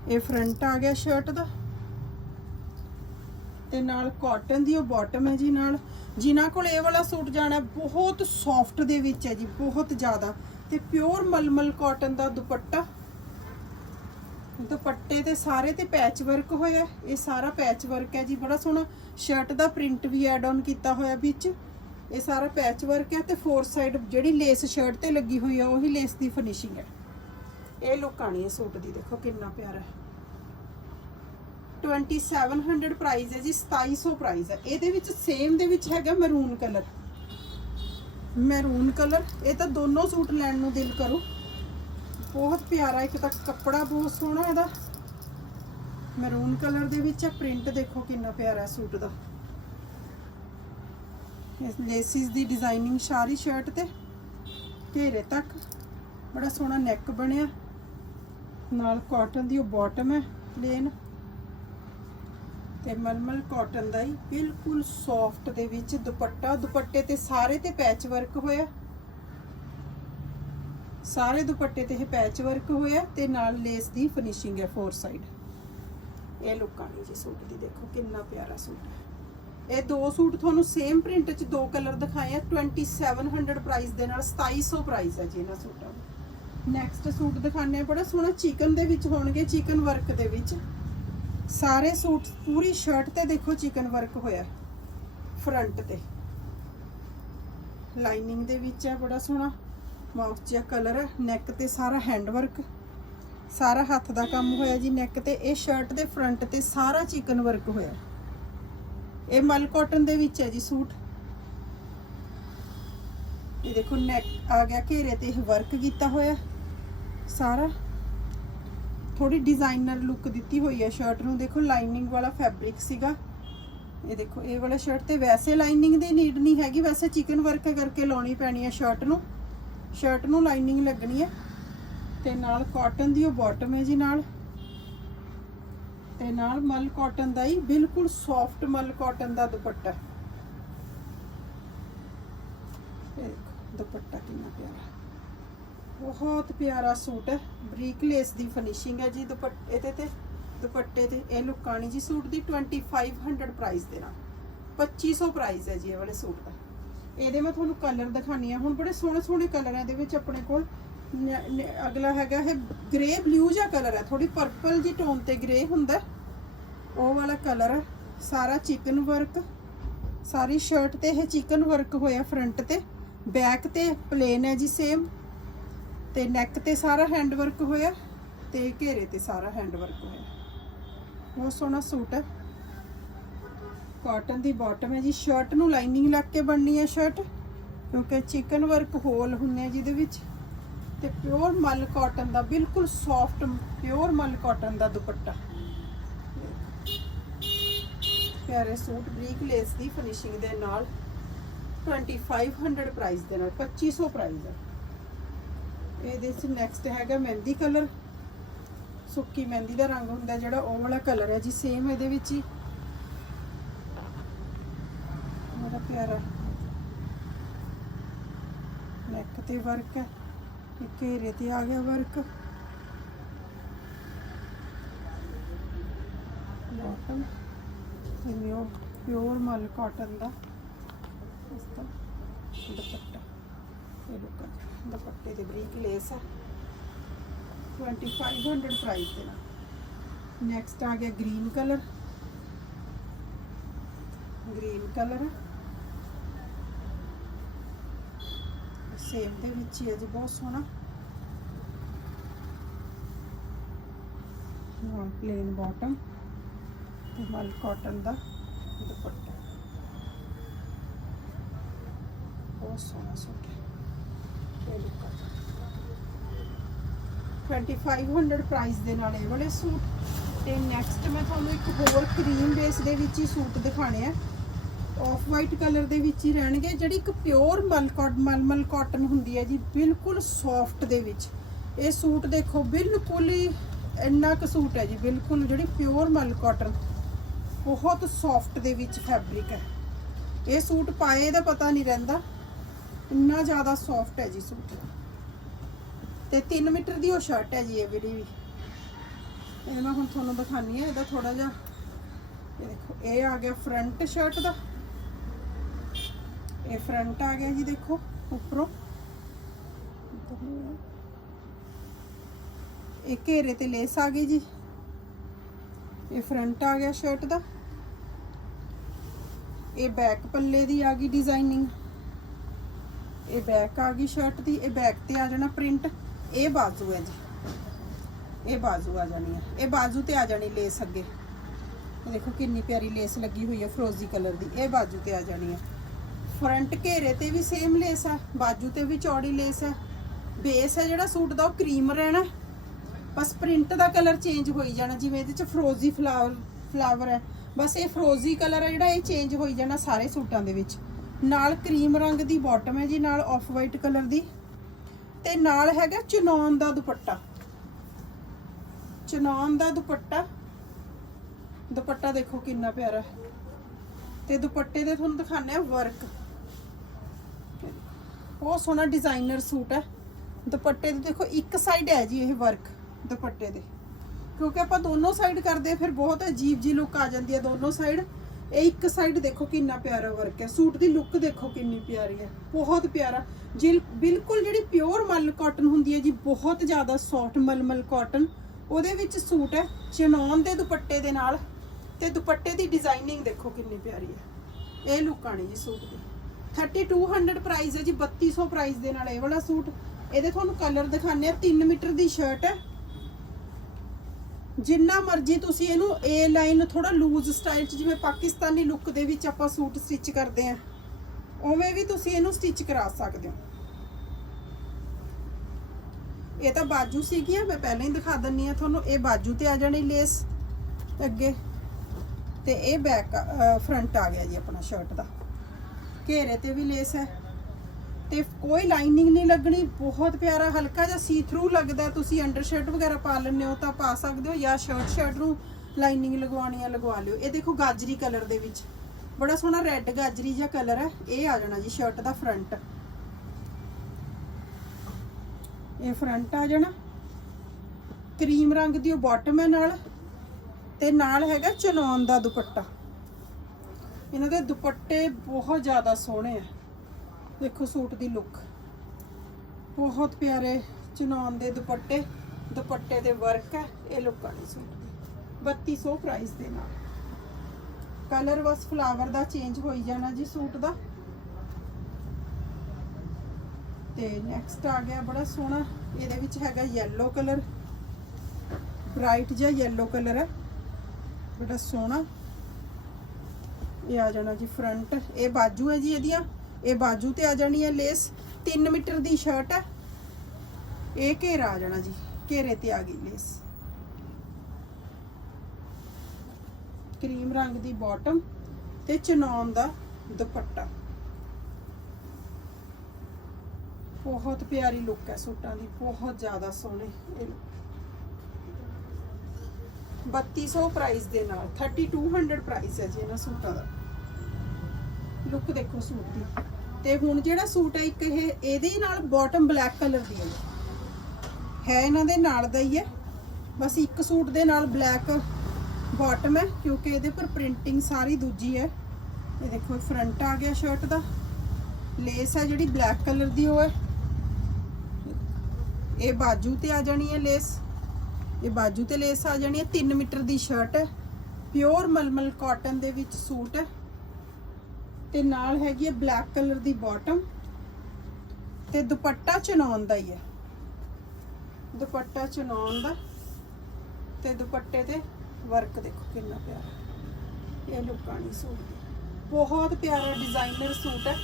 ਇਹ ਫਰੰਟ ਆ ਗਿਆ ਸ਼ਰਟ ਦਾ। ਤੇ ਨਾਲ ਕਾਟਨ ਦੀ ਉਹ ਬਾਟਮ ਹੈ ਜੀ ਨਾਲ। ਜਿਨ੍ਹਾਂ ਕੋਲ ਇਹ ਵਾਲਾ ਸੂਟ ਜਾਣਾ, ਬਹੁਤ ਸੌਫਟ ਦੇ ਵਿੱਚ ਹੈ ਜੀ, ਬਹੁਤ ਜ਼ਿਆਦਾ। ਤੇ ਪਿਓਰ ਮਲਮਲ ਕਾਟਨ ਦਾ ਦੁਪੱਟਾ। ਦੁਪੱਟੇ ਤੇ ਸਾਰੇ ਤੇ ਪੈਚ ਵਰਕ ਹੋਇਆ। ਇਹ ਸਾਰਾ ਪੈਚ ਵਰਕ ਹੈ ਜੀ, ਬੜਾ ਸੋਹਣਾ। ਸ਼ਰਟ ਦਾ ਪ੍ਰਿੰਟ ਵੀ ਐਡ ਆਨ ਕੀਤਾ ਹੋਇਆ ਵਿੱਚ। ਇਹ ਸਾਰਾ ਪੈਚ ਵਰਕ ਹੈ ਤੇ ਫੋਰ ਸਾਈਡ ਜਿਹੜੀ ਲੇਸ ਸ਼ਰਟ ਤੇ ਲੱਗੀ ਹੋਈ ਹੈ ਉਹੀ ਲੇਸ ਦੀ ਫਿਨਿਸ਼ਿੰਗ ਹੈ। ਇਹ ਲੁੱਕ ਆਣੀ ਹੈ ਸੂਟ ਦੀ, ਦੇਖੋ ਕਿੰਨਾ ਪਿਆਰਾ ਹੈ। 2700 ਪ੍ਰਾਈਸ ਹੈ ਜੀ 2700 ਪ੍ਰਾਈਸ ਹੈ। ਇਹਦੇ ਵਿੱਚ ਸੇਮ ਦੇ ਵਿੱਚ ਹੈਗਾ ਮੈਰੂਨ ਕਲਰ ਮੈਰੂਨ ਕਲਰ ਇਹ ਤਾਂ ਦੋਨੋਂ ਸੂਟ ਲੈਣ ਨੂੰ ਦਿਲ ਕਰੋ। ਬਹੁਤ ਪਿਆਰਾ ਇੱਕ ਤਾਂ ਕੱਪੜਾ ਬਹੁਤ ਸੋਹਣਾ ਇਹਦਾ। ਮੈਰੂਨ ਕਲਰ ਦੇ ਵਿੱਚ ਹੈ ਪ੍ਰਿੰਟ ਦੇਖੋ ਕਿੰਨਾ ਪਿਆਰਾ ਸੂਟ ਦਾ। ਇਸ ਲੇਸਿਸ ਦੀ ਡਿਜ਼ਾਈਨਿੰਗ ਸਾਰੀ ਸ਼ਰਟ ਤੇ, ਘੇਰੇ ਤੱਕ। ਬੜਾ ਸੋਹਣਾ ਨੈਕ ਬਣਿਆ। ਨਾਲ ਕਾਟਨ ਦੀ ਉਹ ਬਾਟਮ ਹੈ ਪਲੇਨ ਤੇ ਮਲਮਲ ਕਾਟਨ ਦਾ ਹੀ ਬਿਲਕੁਲ ਸੌਫਟ ਦੇ ਵਿੱਚ ਦੁਪੱਟਾ, ਦੁਪੱਟੇ ਤੇ ਸਾਰੇ ਤੇ ਪੈਚ ਵਰਕ ਹੋਇਆ। ਸਾਰੇ ਦੁਪੱਟੇ ਤੇ ਇਹ ਪੈਚ ਵਰਕ ਹੋਇਆ ਤੇ ਨਾਲ ਲੇਸ ਦੀ ਫਿਨਿਸ਼ਿੰਗ ਹੈ ਫੋਰ ਸਾਈਡ ਇਹ ਲੁੱਕ ਆਣੀ ਜੀ ਸੂਟ ਦੀ, ਦੇਖੋ ਕਿੰਨਾ ਪਿਆਰਾ ਸੂਟ ਹੈ। ਇਹ ਦੋ ਸੂਟ ਤੁਹਾਨੂੰ ਸੇਮ ਪ੍ਰਿੰਟ ਚ ਦੋ ਕਲਰ ਦਿਖਾਏ ਆ 2700 ਪ੍ਰਾਈਸ ਦੇ ਨਾਲ 2700 ਪ੍ਰਾਈਸ ਹੈ ਜੀ ਇਹਨਾਂ ਸੂਟਾਂ ਦਾ। ਨੈਕਸਟ ਸੂਟ ਦਿਖਾਣੇ ਬੜਾ ਸੋਹਣਾ ਚਿਕਨ ਦੇ ਵਿੱਚ ਹੋਣਗੇ ਚਿਕਨ ਵਰਕ ਦੇ ਵਿੱਚ। ਸਾਰੇ ਸੂਟ, ਪੂਰੀ ਸ਼ਰਟ ਤੇ ਦੇਖੋ ਚਿਕਨ ਵਰਕ ਹੋਇਆ। ਫਰੰਟ ਤੇ। ਲਾਈਨਿੰਗ ਦੇ ਵਿੱਚ ਹੈ, ਬੜਾ ਸੋਹਣਾ। ਮਾਊਸ ਜਿਹਾ ਕਲਰ ਹੈ ਨੈਕ ਤੇ ਸਾਰਾ ਹੈਂਡ ਵਰਕ ਸਾਰਾ ਹੱਥ ਦਾ ਕੰਮ ਹੋਇਆ ਜੀ ਨੈਕ ਤੇ। ਇਹ ਸ਼ਰਟ ਦੇ ਫਰੰਟ ਤੇ ਸਾਰਾ ਚਿਕਨ ਵਰਕ ਹੋਇਆ। ਇਹ ਮਲ ਕਾਟਨ ਦੇ ਵਿੱਚ ਹੈ ਜੀ ਸੂਟ। ਇਹ ਦੇਖੋ ਨੈਕ ਆ ਗਿਆ, ਘੇਰੇ ਤੇ ਇਹ ਵਰਕ ਕੀਤਾ ਹੋਇਆ। ਸਾਰਾ। ਥੋੜੀ ਡਿਜ਼ਾਈਨਰ ਲੁੱਕ ਦਿੱਤੀ ਹੋਈ ਹੈ ਸ਼ਰਟ ਨੂੰ। ਦੇਖੋ ਲਾਈਨਿੰਗ ਵਾਲਾ ਫੈਬਰਿਕ ਸੀਗਾ। ਇਹ ਦੇਖੋ, ਇਹ ਵਾਲਾ ਸ਼ਰਟ ਤੇ ਵੈਸੇ ਲਾਈਨਿੰਗ ਦੀ ਨੀਡ ਨਹੀਂ ਹੈਗੀ। ਵੈਸੇ ਚਿਕਨ ਵਰਕ ਕਰਕੇ ਲਾਉਣੀ ਪੈਣੀ ਹੈ ਸ਼ਰਟ ਨੂੰ। ਸ਼ਰਟ ਨੂੰ ਲਾਈਨਿੰਗ ਲੱਗਣੀ ਹੈ। ਤੇ ਨਾਲ ਕਾਟਨ ਦੀ ਉਹ ਬਾਟਮ ਹੈ ਜੀ ਨਾਲ। ਤੇ ਨਾਲ ਮਲ ਕਾਟਨ ਦਾ ਹੀ ਬਿਲਕੁਲ ਸੌਫਟ ਮਲ ਕਾਟਨ ਦਾ ਦੁਪੱਟਾ। ਇਹ ਦੇਖੋ, ਦੁਪੱਟਾ ਕਿੰਨਾ ਪਿਆਰਾ। ਬਹੁਤ ਪਿਆਰਾ ਸੂਟ ਹੈ। ਬਰੀਕ ਲੇਸ ਦੀ ਫਿਨਿਸ਼ਿੰਗ ਹੈ ਜੀ, ਦੁਪੱਟੇ, ਇਹਦੇ ਤੇ, ਦੁਪੱਟੇ ਤੇ। ਇਹ ਲੁਕਾਣੀ ਜੀ ਸੂਟ ਦੀ 2500 ਪ੍ਰਾਈਸ ਦੇ ਨਾਲ। 2500 ਪ੍ਰਾਈਸ ਹੈ ਜੀ ਇਹ ਵਾਲੇ ਸੂਟ ਦਾ। ਇਹਦੇ ਮੈਂ ਤੁਹਾਨੂੰ ਕਲਰ ਦਿਖਾਣੀ ਆ। ਹੁਣ ਬੜੇ ਸੋਹਣੇ ਸੋਹਣੇ ਕਲਰ ਹੈ ਇਹਦੇ ਵਿੱਚ ਆਪਣੇ ਕੋਲ। ਨ- ਅਗਲਾ ਹੈਗਾ ਇਹ ਗ੍ਰੇ ਬਲੂ ਜਿਹਾ ਕਲਰ ਹੈ। ਥੋੜੀ ਪਰਪਲ ਜੀ ਟੋਨ ਤੇ ਗ੍ਰੇ ਹੁੰਦਾ ਉਹ ਵਾਲਾ ਕਲਰ ਹੈ। ਸਾਰਾ ਚਿਕਨ ਵਰਕ ਸਾਰੀ ਸ਼ਰਟ ਤੇ ਇਹ ਚਿਕਨ ਵਰਕ ਹੋਇਆ ਫਰੰਟ ਤੇ। ਬੈਕ ਤੇ ਪਲੇਨ ਹੈ ਜੀ ਸੇਮ ਤੇ ਨੈਕ ਤੇ ਸਾਰਾ ਹੈਂਡ ਵਰਕ ਹੋਇਆ ਤੇ ਘੇਰੇ ਤੇ ਸਾਰਾ ਹੈਂਡ ਵਰਕ ਹੋਇਆ। ਬਹੁਤ ਸੋਹਣਾ ਸੂਟ ਹੈ। ਕਾਟਨ ਦੀ ਬਾਟਮ ਹੈ ਜੀ। ਸ਼ਰਟ ਨੂੰ ਲਾਈਨਿੰਗ ਲੱਗ ਕੇ ਬਣਨੀ ਹੈ ਸ਼ਰਟ ਕਿਉਂਕਿ ਚਿਕਨ ਵਰਕ ਹੋਲ ਹੁੰਨੇ ਆ ਜਿਹਦੇ ਵਿੱਚ। ਤੇ ਪਿਓਰ ਮਲ ਕਾਟਨ ਦਾ, ਬਿਲਕੁਲ ਸੌਫਟ ਪਿਓਰ ਮਲ ਕਾਟਨ ਦਾ ਦੁਪੱਟਾ। ਪਿਆਰੇ ਸੂਟ ਬਰੀਕ ਲੇਸ ਦੀ ਫਿਨਿਸ਼ਿੰਗ ਦੇ ਨਾਲ 2500 ਪ੍ਰਾਈਸ ਦੇ ਨਾਲ 2500 ਪ੍ਰਾਈਸ ਹੈ। ਇਹਦੇ ਚ ਨੈਕਸਟ ਹੈਗਾ ਮਹਿੰਦੀ ਕਲਰ ਸੁੱਕੀ ਮਹਿੰਦੀ ਦਾ ਰੰਗ ਹੁੰਦਾ ਜਿਹੜਾ, ਉਹ ਵਾਲਾ ਕਲਰ ਹੈ ਜੀ ਸੇਮ ਇਹਦੇ ਵਿੱਚ ਹੀ। ਬੜਾ ਪਿਆਰਾ। ਨੈਕ ਤੇ ਵਰਕ ਹੈ। ਇੱਕ ਘੇਰੇ ਤੇ ਆ ਗਿਆ ਵਰਕ ਬਾਟਮ ਇਹ ਪਿਓਰ ਮਲ ਕਾਟਨ ਦਾ। ਇਸ ਦਾ ਦੁਪੱਟਾ। ਇਹ ਲੁੱਕ ਦੁਪੱਟੇ ਤੇ ਬਰੀਕ ਲੇਸ ਹੈ 2500 ਪ੍ਰਾਈਸ ਦੇ ਨਾਲ ਨੈਕਸਟ ਆ ਗਿਆ green colour green colour same ਦੇ ਵਿੱਚ ਹੀ ਹੈ ਜੀ, ਬਹੁਤ ਸੋਹਣਾ। ਨਾਲ ਪਲੇਨ ਬਾਟਮ ਤੇ ਮਲ ਕਾਟਨ ਦਾ ਦੁਪੱਟਾ। ਬਹੁਤ ਸੋਹਣਾ ਸੂਟ ਹੈ। 2500 ਪ੍ਰਾਈਸ ਦੇ ਨਾਲ ਇਹ ਵਾਲੇ ਸੂਟ। ਤੇ ਨੈਕਸਟ ਮੈਂ ਤੁਹਾਨੂੰ ਇੱਕ ਹੋਰ ਕਰੀਮ ਬੇਸ ਦੇ ਵਿੱਚ ਹੀ ਸੂਟ ਦਿਖਾਣੇ ਆ। ਆਫ ਵਾਈਟ ਕਲਰ ਦੇ ਵਿੱਚ ਹੀ ਰਹਿਣਗੇ। ਜਿਹੜੀ ਇੱਕ ਪਿਓਰ ਮਲ ਕਾਟ ਮਲਮਲ ਕਾਟਨ ਹੁੰਦੀ ਹੈ ਜੀ, ਬਿਲਕੁਲ ਸੌਫਟ ਦੇ ਵਿੱਚ। ਇਹ ਸੂਟ ਦੇਖੋ, ਬਿਲਕੁਲ ਹੀ ਇੰਨਾ ਕੁ ਸੂਟ ਹੈ ਜੀ, ਬਿਲਕੁਲ ਜਿਹੜੀ ਪਿਓਰ ਮਲ ਕਾਟਨ ਬਹੁਤ ਸੌਫਟ ਦੇ ਵਿੱਚ ਫੈਬਰਿਕ ਹੈ। ਇਹ ਸੂਟ ਪਾਏ ਦਾ ਪਤਾ ਨਹੀਂ ਰਹਿੰਦਾ। ਇੰਨਾ ਜ਼ਿਆਦਾ ਸੌਫਟ ਹੈ ਜੀ ਸੂਟ। ਤੇ 3 ਮੀਟਰ ਦੀ ਉਹ ਸ਼ਰਟ ਹੈ ਜੀ ਇਹ ਵਾਲੀ ਵੀ। ਇਹ ਮੈਂ ਹੁਣ ਤੁਹਾਨੂੰ ਦਿਖਾਨੀ ਹੈ ਇਹਦਾ ਥੋੜਾ ਜਿਹਾ ਇਹ ਦੇਖੋ, ਇਹ ਆ ਗਿਆ ਫਰੰਟ ਸ਼ਰਟ ਦਾ। ਇਹ ਫਰੰਟ ਆ ਗਿਆ ਜੀ ਦੇਖੋ, ਉੱਪਰੋਂ। ਇਹ ਘੇਰੇ ਤੇ ਲੇਸ ਆ ਗਈ ਜੀ। ਇਹ ਫਰੰਟ ਆ ਗਿਆ ਸ਼ਰਟ ਦਾ। ਇਹ ਬੈਕ ਪੱਲੇ ਦੀ ਆ ਗਈ ਡਿਜ਼ਾਈਨਿੰਗ ਇਹ ਬੈਕ ਆ ਗਈ ਸ਼ਰਟ ਦੀ, ਇਹ ਬੈਕ ਤੇ ਆ ਜਾਣਾ ਪ੍ਰਿੰਟ ਇਹ ਬਾਜ਼ੂ ਹੈ ਜੀ। ਇਹ ਬਾਜ਼ੂ ਆ ਜਾਣੀ ਹੈ। ਇਹ ਬਾਜ਼ੂ ਤੇ ਆ ਜਾਣੀ ਲੇਸ ਅੱਗੇ। ਦੇਖੋ ਕਿੰਨੀ ਪਿਆਰੀ ਲੇਸ ਲੱਗੀ ਹੋਈ ਹੈ ਫਰੋਜ਼ੀ ਕਲਰ ਦੀ। ਇਹ ਬਾਜ਼ੂ ਤੇ ਆ ਜਾਣੀ ਹੈ। ਫਰੰਟ ਘੇਰੇ ਤੇ ਵੀ ਸੇਮ ਲੇਸ ਹੈ ਬਾਜੂ ਤੇ ਵੀ ਚੌੜੀ ਲੇਸ ਹੈ ਬੇਸ ਹੈ ਜਿਹੜਾ ਸੂਟ ਦਾ, ਉਹ ਕਰੀਮ ਰਹਿਣਾ। ਬਸ ਪ੍ਰਿੰਟ ਦਾ ਕਲਰ ਚੇਂਜ ਹੋਈ ਜਾਣਾ, ਜਿਵੇਂ ਇਹਦੇ ਚ ਫਰੋਜ਼ੀ ਫਲਾਵਰ ਫਲਾਵਰ ਹੈ। ਬਸ ਇਹ ਫਰੋਜ਼ੀ ਕਲਰ ਹੈ ਜਿਹੜਾ, ਇਹ ਚੇਂਜ ਹੋਈ ਜਾਣਾ ਸਾਰੇ ਸੂਟਾਂ ਦੇ ਵਿੱਚ। ਨਾਲ ਕਰੀਮ ਰੰਗ ਦੀ ਬਾਟਮ ਹੈ ਜੀ, ਨਾਲ ਆਫ ਵਾਈਟ ਕਲਰ ਦੀ ਤੇ ਨਾਲ ਹੈਗਾ ਚਨੌਨ ਦਾ ਦੁਪੱਟਾ। ਚਨੌਨ ਦਾ ਦੁਪੱਟਾ। ਦੁਪੱਟਾ ਦੇਖੋ ਕਿੰਨਾ ਪਿਆਰਾ ਹੈ। ਤੇ ਦੁਪੱਟੇ ਦੇ ਤੁਹਾਨੂੰ ਦਿਖਾਣੇ ਆ ਵਰਕ ਬਹੁਤ ਸੋਹਣਾ ਡਿਜ਼ਾਈਨਰ ਸੂਟ ਹੈ। ਦੁਪੱਟੇ ਦੇ ਦੇਖੋ ਇੱਕ ਸਾਈਡ ਹੈ ਜੀ ਇਹ ਵਰਕ ਦੁਪੱਟੇ ਦੇ। ਕਿਉਂਕਿ ਆਪਾਂ ਦੋਨੋਂ ਸਾਈਡ ਕਰਦੇ ਫਿਰ ਬਹੁਤ ਅਜੀਬ ਜੀ ਲੁੱਕ ਆ ਜਾਂਦੀ ਹੈ ਦੋਨੋਂ ਸਾਈਡ ਇਹ ਇੱਕ ਸਾਈਡ ਦੇਖੋ ਕਿੰਨਾ ਪਿਆਰਾ ਵਰਕ ਹੈ। ਸੂਟ ਦੀ ਲੁੱਕ ਦੇਖੋ ਕਿੰਨੀ ਪਿਆਰੀ ਹੈ। ਬਹੁਤ ਪਿਆਰਾ। ਜੀ ਬਿਲਕੁਲ ਜਿਹੜੀ ਪਿਓਰ ਮਲ ਕਾਟਨ ਹੁੰਦੀ ਹੈ ਜੀ, ਬਹੁਤ ਜ਼ਿਆਦਾ ਸੌਫਟ ਮਲਮਲ ਕਾਟਨ ਉਹਦੇ ਵਿੱਚ ਸੂਟ ਹੈ। ਚਨੌਨ ਦੇ ਦੁਪੱਟੇ ਦੇ ਨਾਲ ਤੇ ਦੁਪੱਟੇ ਦੀ ਡਿਜ਼ਾਈਨਿੰਗ ਦੇਖੋ ਕਿੰਨੀ ਪਿਆਰੀ ਹੈ। ਇਹ ਲੁੱਕ ਆਣੀ ਜੀ ਸੂਟ ਦੀ। 3200 ਪ੍ਰਾਈਸ ਹੈ ਜੀ 3200 ਪ੍ਰਾਈਸ ਦੇ ਨਾਲ ਇਹ ਵਾਲਾ ਸੂਟ। ਇਹਦੇ ਤੁਹਾਨੂੰ ਕਲਰ ਦਿਖਾਣੇ ਆ 3 ਮੀਟਰ ਦੀ ਸ਼ਰਟ ਹੈ। ਜਿੰਨਾ ਮਰਜ਼ੀ ਤੁਸੀਂ ਇਹਨੂੰ ਏ ਲਾਈਨ ਥੋੜਾ ਲੂਜ਼ ਸਟਾਈਲ ਚ, ਜਿਵੇਂ ਪਾਕਿਸਤਾਨੀ ਲੁੱਕ ਦੇ ਵਿੱਚ ਆਪਾਂ ਸੂਟ ਸਟਿਚ ਕਰਦੇ ਆ ਉਵੇਂ ਵੀ ਤੁਸੀਂ ਇਹਨੂੰ ਸਟਿਚ ਕਰਾ ਸਕਦੇ ਹੋ। ਇਹ ਤਾਂ ਬਾਜੂ ਸੀਗੀ ਆ, ਮੈਂ ਪਹਿਲਾਂ ਹੀ ਦਿਖਾ ਦਿੰਨੀ ਆ ਤੁਹਾਨੂੰ, ਇਹ ਬਾਜੂ ਤੇ ਆ ਜਾਣੀ ਲੇਸ ਅੱਗੇ, ਤੇ ਇਹ ਬੈਕ ਫਰੰਟ ਆ ਗਿਆ ਜੀ ਆਪਣਾ ਸ਼ਰਟ ਦਾ। ਘੇਰੇ ਤੇ ਵੀ ਲੇਸ ਹੈ। ਤੇ ਕੋਈ ਲਾਈਨਿੰਗ ਨਹੀਂ ਲੱਗਣੀ, ਬਹੁਤ ਪਿਆਰਾ ਹਲਕਾ ਜਿਹਾ ਸੀ ਥਰੂ ਲੱਗਦਾ ਤੁਸੀਂ ਅੰਡਰ ਸ਼ਰਟ ਵਗੈਰਾ ਪਾ ਲੈਂਦੇ ਹੋ ਤਾਂ ਪਾ ਸਕਦੇ ਹੋ ਜਾਂ ਸ਼ਰਟ ਸ਼ਰਟ ਨੂੰ ਲਾਈਨਿੰਗ ਲਗਵਾਉਣੀ ਆ ਲਗਵਾ ਲਿਓ। ਇਹ ਦੇਖੋ ਗਾਜਰੀ ਕਲਰ ਦੇ ਵਿੱਚ। ਬੜਾ ਸੋਹਣਾ ਰੈੱਡ ਗਾਜਰੀ ਜਿਹਾ ਕਲਰ ਹੈ। ਇਹ ਆ ਜਾਣਾ ਜੀ ਸ਼ਰਟ ਦਾ ਫਰੰਟ ਇਹ ਫਰੰਟ ਆ ਜਾਣਾ। ਕਰੀਮ ਰੰਗ ਦੀ ਉਹ ਬਾਟਮ ਹੈ ਨਾਲ। ਤੇ ਨਾਲ ਹੈਗਾ ਚਨੌਨ ਦਾ ਦੁਪੱਟਾ। ਇਹਨਾਂ ਦੇ ਦੁਪੱਟੇ ਬਹੁਤ ਜ਼ਿਆਦਾ ਸੋਹਣੇ ਆ। ਦੇਖੋ ਸੂਟ ਦੀ ਲੁੱਕ ਬਹੁਤ ਪਿਆਰੇ ਚਨੌਨ ਦੇ ਦੁਪੱਟੇ ਦੁਪੱਟੇ ਦੇ ਵਰਕ ਹੈ, ਇਹ ਲੁੱਕ ਆਣੀ ਸੂਟ ਦੀ 3200 ਪ੍ਰਾਈਸ ਦੇ ਨਾਲ। ਕਲਰ ਬਸ ਫਲਾਵਰ ਦਾ ਚੇਂਜ ਹੋਈ ਜਾਣਾ ਜੀ ਸੂਟ ਦਾ। ਤੇ ਨੈਕਸਟ ਆ ਗਿਆ ਬੜਾ ਸੋਹਣਾ, ਇਹਦੇ ਵਿੱਚ ਹੈਗਾ yellow ਕਲਰ ਬ੍ਰਾਈਟ ਜਿਹਾ yellow ਕਲਰ ਹੈ। ਬੜਾ ਸੋਹਣਾ। ਇਹ ਆ ਜਾਣਾ ਜੀ ਫਰੰਟ ਇਹ ਬਾਜੂ ਹੈ ਜੀ ਇਹਦੀਆਂ। ਇਹ ਬਾਜੂ ਤੇ ਆ ਜਾਣੀ ਹੈ ਲੇਸ। 3 ਮੀਟਰ ਦੀ ਸ਼ਰਟ ਹੈ। ਇਹ ਘੇਰਾ ਆ ਜਾਣਾ ਜੀ। ਘੇਰੇ ਤੇ ਆ ਗਈ ਲੇਸ। ਕਰੀਮ ਰੰਗ ਦੀ ਬਾਟਮ ਤੇ ਚਨੌਨ ਦਾ ਦੁਪੱਟਾ। ਬਹੁਤ ਪਿਆਰੀ ਲੁੱਕ ਹੈ ਸੂਟਾਂ ਦੀ। ਬਹੁਤ ਜ਼ਿਆਦਾ ਸੋਹਣੇ ਇਹ 3200 ਪ੍ਰਾਈਸ ਦੇ ਨਾਲ। 3200 ਪ੍ਰਾਈਸ ਹੈ ਜੀ ਇਹਨਾਂ ਸੂਟਾਂ ਦਾ। ਲੁੱਕ ਦੇਖੋ ਸੂਟ ਦੀ। ਤੇ ਹੁਣ ਜਿਹੜਾ ਸੂਟ ਹੈ ਇੱਕ ਇਹ, ਇਹਦੇ ਨਾਲ ਬਾਟਮ ਬਲੈਕ ਕਲਰ ਦੀ ਹੈ ਹੈ ਇਹਨਾਂ ਦੇ ਨਾਲ ਦਾ ਹੀ ਹੈ ਬਸ ਇੱਕ ਸੂਟ ਦੇ ਨਾਲ ਬਲੈਕ ਬਾਟਮ ਹੈ ਕਿਉਂਕਿ ਇਹਦੇ ਪਰ ਪ੍ਰਿੰਟਿੰਗ ਸਾਰੀ ਦੂਜੀ ਹੈ ਇਹ ਦੇਖੋ ਫਰੰਟ ਆ ਗਿਆ ਸ਼ਰਟ ਦਾ। ਲੇਸ ਹੈ ਜਿਹੜੀ ਬਲੈਕ ਕਲਰ ਦੀ ਉਹ ਹੈ ਇਹ ਬਾਜੂ ਤੇ ਆ ਜਾਣੀ ਹੈ ਲੇਸ ਇਹ ਬਾਜੂ ਤੇ ਲੇਸ ਆ ਜਾਣੀ ਹੈ 3 ਮੀਟਰ ਦੀ ਸ਼ਰਟ ਹੈ ਪਿਓਰ ਮਲਮਲ ਕਾਟਨ ਦੇ ਵਿੱਚ ਸੂਟ ਹੈ ਤੇ ਨਾਲ ਹੈਗੀ ਹੈ ਬਲੈਕ ਕਲਰ ਦੀ ਬਾਟਮ ਤੇ ਦੁਪੱਟਾ ਚਨੌਨ ਦਾ ਹੀ ਹੈ। ਦੁਪੱਟਾ ਚਨੌਨ ਦਾ ਤੇ ਦੁਪੱਟੇ ਤੇ ਵਰਕ ਦੇਖੋ ਕਿੰਨਾ ਪਿਆਰਾ ਇਹ ਲੁੱਕ ਸੂਟ ਬਹੁਤ ਪਿਆਰਾ ਡਿਜ਼ਾਈਨਰ ਸੂਟ ਹੈ।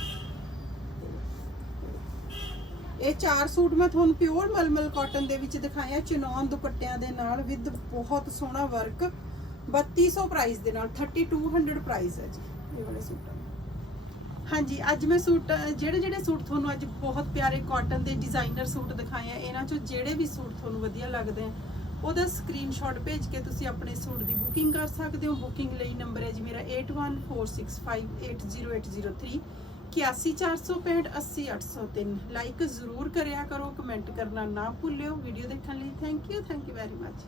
ਇਹ ਚਾਰ ਸੂਟ ਮੈਂ ਤੁਹਾਨੂੰ ਪਿਓਰ ਮਲਮਲ ਕਾਟਨ ਦੇ ਵਿੱਚ ਦਿਖਾਇਆ ਚਨੌਨ ਦੁਪੱਟਿਆਂ ਦੇ ਨਾਲ ਵਿਦ ਬਹੁਤ ਸੋਹਣਾ ਵਰਕ 3200 ਪ੍ਰਾਈਸ ਦੇ ਨਾਲ 3200 ਪ੍ਰਾਈਸ ਹੈ ਜੀ, ਇਹ ਵਾਲੇ ਸੂਟਾਂ ਹਾਂਜੀ, ਅੱਜ ਮੈਂ ਸੂਟ, ਜਿਹੜੇ ਜਿਹੜੇ ਸੂਟ ਤੁਹਾਨੂੰ ਅੱਜ ਬਹੁਤ ਪਿਆਰੇ ਕਾਟਨ ਦੇ ਡਿਜ਼ਾਈਨਰ ਸੂਟ ਦਿਖਾਏ ਆ, ਇਹਨਾਂ ਚੋਂ ਜਿਹੜੇ ਵੀ ਸੂਟ ਤੁਹਾਨੂੰ ਵਧੀਆ ਲੱਗਦੇ ਆ, ਉਹਦਾ ਸਕਰੀਨਸ਼ਾਟ ਭੇਜ ਕੇ ਤੁਸੀਂ ਆਪਣੇ ਸੂਟ ਦੀ ਬੁਕਿੰਗ ਕਰ ਸਕਦੇ ਹੋ। ਬੁਕਿੰਗ ਲਈ ਨੰਬਰ ਹੈ ਜੀ ਮੇਰਾ 8146580803 8146580803 ਲਾਈਕ ਜ਼ਰੂਰ ਕਰਿਆ ਕਰੋ ਕਮੈਂਟ ਕਰਨਾ ਨਾ ਭੁੱਲਿਓ। ਵੀਡੀਓ ਦੇਖਣ ਲਈ thank you thank you very much